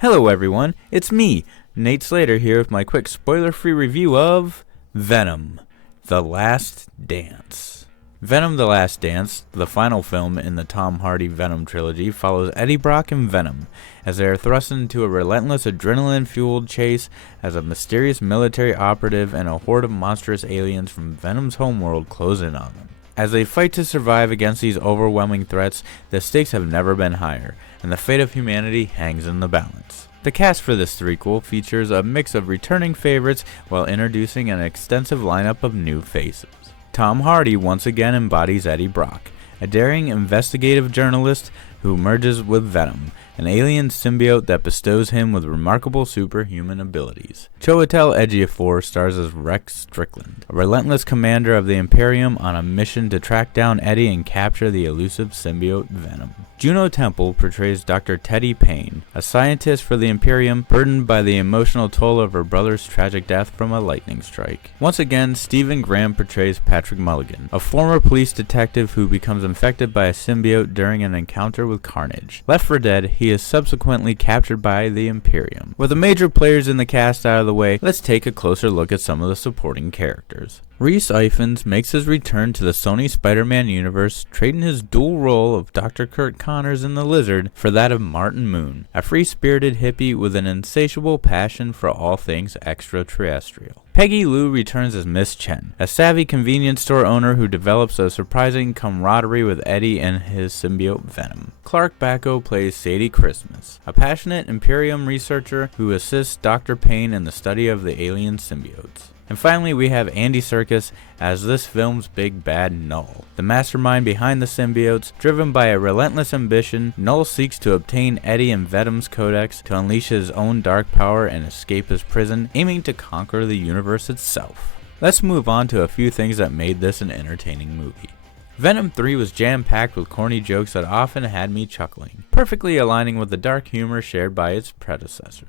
Hello everyone, it's me, Nate Slater here with my quick spoiler-free review of Venom, The Last Dance. Venom: The Last Dance, the final film in the Tom Hardy Venom trilogy, follows Eddie Brock and Venom as they are thrust into a relentless adrenaline-fueled chase as a mysterious military operative and a horde of monstrous aliens from Venom's homeworld close in on them. As they fight to survive against these overwhelming threats, the stakes have never been higher, and the fate of humanity hangs in the balance. The cast for this threequel features a mix of returning favorites while introducing an extensive lineup of new faces. Tom Hardy once again embodies Eddie Brock, a daring investigative journalist who merges with Venom, an alien symbiote that bestows him with remarkable superhuman abilities. Chiwetel Ejiofor stars as Rex Strickland, a relentless commander of the Imperium on a mission to track down Eddie and capture the elusive symbiote Venom. Juno Temple portrays Dr. Teddypayne, a scientist for the Imperium burdened by the emotional toll of her brother's tragic death from a lightning strike. Once again, Stephen Graham portrays Patrick Mulligan, a former police detective who becomes infected by a symbiote during an encounter with Carnage. Left for dead, he is subsequently captured by the Imperium. With the major players in the cast out of the way, let's take a closer look at some of the supporting characters. Rhys Ifans makes his return to the Sony Spider-Man universe, trading his dual role of Dr. Kurt Connors in The Lizard for that of Martin Moon, a free-spirited hippie with an insatiable passion for all things extraterrestrial. Peggy Lou returns as Miss Chen, a savvy convenience store owner who develops a surprising camaraderie with Eddie and his symbiote Venom. Clark Bacco plays Sadie Christmas, a passionate Imperium researcher who assists Dr. Payne in the study of the alien symbiotes. And finally, we have Andy Serkis as this film's big bad Null. The mastermind behind the symbiotes, driven by a relentless ambition, Null seeks to obtain Eddie and Venom's codex to unleash his own dark power and escape his prison, aiming to conquer the universe itself. Let's move on to a few things that made this an entertaining movie. Venom 3 was jam-packed with corny jokes that often had me chuckling, perfectly aligning with the dark humor shared by its predecessors.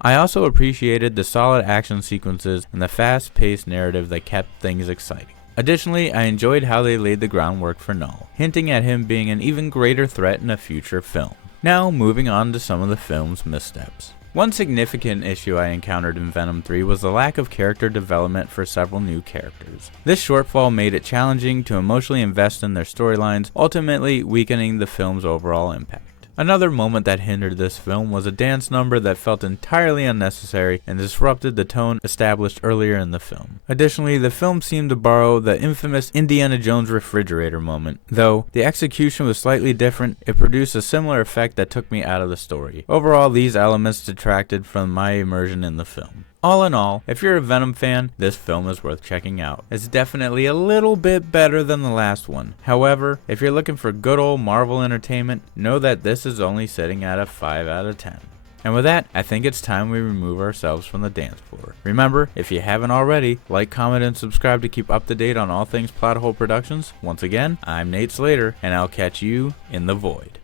I also appreciated the solid action sequences and the fast-paced narrative that kept things exciting. Additionally, I enjoyed how they laid the groundwork for Null, hinting at him being an even greater threat in a future film. Now, moving on to some of the film's missteps. One significant issue I encountered in Venom 3 was the lack of character development for several new characters. This shortfall made it challenging to emotionally invest in their storylines, ultimately weakening the film's overall impact. Another moment that hindered this film was a dance number that felt entirely unnecessary and disrupted the tone established earlier in the film. Additionally, the film seemed to borrow the infamous Indiana Jones refrigerator moment. Though the execution was slightly different, it produced a similar effect that took me out of the story. Overall, these elements detracted from my immersion in the film. All in all, if you're a Venom fan, this film is worth checking out. It's definitely a little bit better than the last one. However, if you're looking for good old Marvel entertainment, know that this is only sitting at a 5 out of 10. And with that, I think it's time we remove ourselves from the dance floor. Remember, if you haven't already, like, comment, and subscribe to keep up to date on all things Plot Hole Productions. Once again, I'm Nate Slater, and I'll catch you in the void.